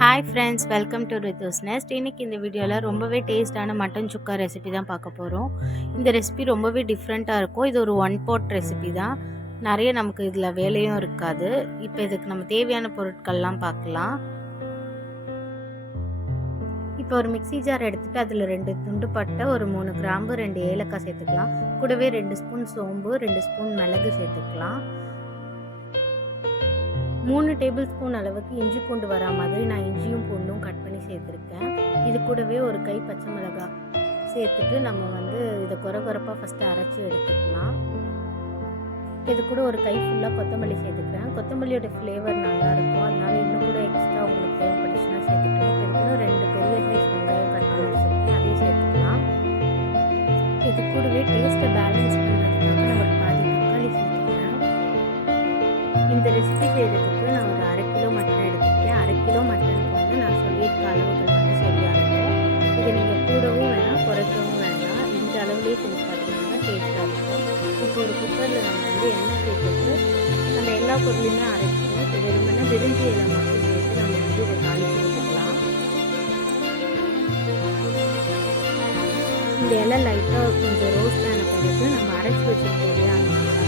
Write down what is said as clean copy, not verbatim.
Hi friends, welcome to Rithu's nest. இன்றைக்கி இந்த வீடியோவில் ரொம்பவே டேஸ்டான மட்டன் சுக்கா ரெசிபி தான் பார்க்க போகிறோம். இந்த ரெசிபி ரொம்பவே டிஃப்ரெண்ட்டாக இருக்கும். இது ஒரு ஒன் பாட் ரெசிபி தான். நிறைய நமக்கு இதில் வேலையும் இருக்காது. இப்போ இதுக்கு நம்ம தேவையான பொருட்கள்லாம் பார்க்கலாம். இப்போ ஒரு மிக்சி ஜார் எடுத்துகிட்டு அதில் 2 துண்டு பட்டை, ஒரு 3 கிராம்பு, 2 ஏலக்காய் சேர்த்துக்கலாம். கூடவே 2 ஸ்பூன் சோம்பு, 2 ஸ்பூன் மிளகு சேர்த்துக்கலாம். 3 டேபிள் ஸ்பூன் அளவுக்கு இஞ்சி பூண்டு வரா மாதிரி நான் இஞ்சியும் பூண்டும் கட் பண்ணி சேர்த்துருக்கேன். இது கூடவே ஒரு கை பச்சை மிளகாய் சேர்த்துட்டு நம்ம இதை கொரகொரப்பாக ஃபஸ்ட்டு அரைச்சி எடுத்துக்கலாம். இது கூட ஒரு கை ஃபுல்லாக கொத்தமல்லி சேர்த்துக்கிறேன். கொத்தமல்லியோட ஃப்ளேவர் நல்லாயிருக்கும், அதனால இன்னும் கூட எக்ஸ்ட்ரா உங்களுக்கு தேவைப்பட்டுச்சுன்னா சேர்த்துக்கலாம். இது கூட 2 பெரிய சைஸ் வெங்காயம் கட் பண்ணி வச்சுருக்கேன், அதையும் சேர்த்துக்கலாம். இது கூடவே டேஸ்ட்டை பேலன்ஸ் பண்ணுறதுக்காக நான் ஒரு பாதி தக்காளி சேர்த்துக்கிறேன். இந்த ரெசிபி செய்கிறதுக்கு நான் ஒரு 1/2 கிலோ மட்டன் எடுத்துக்கிட்டேன். 1/2 கிலோ மட்டனுக்கு நான் சொல்லியிருக்க அளவுகள் சரியாக இருக்கும். இதை நீங்கள் கூடவும் வேணாம், குறைக்கவும் வேண்டாம். இந்த அளவுலேயே செஞ்சு பார்த்தீங்கன்னா டேஸ்ட்டாக இருக்கும். இப்போ ஒரு குக்கரில் நம்ம எண்ணெய் சேர்த்துட்டு நம்ம எல்லா பொருளையுமே அரைச்சிக்கணும். இப்போ வெறுமனே விரிஞ்சி இலை மட்டும் சேர்த்து நம்ம இதை தாளித்து விட்டுக்கலாம். இந்த இலை லைட்டாக கொஞ்சம் ரோஸ்ட் ஆன பிறகு நம்ம அரைச்சி வச்சுருக்கோம் இல்லையா, அந்த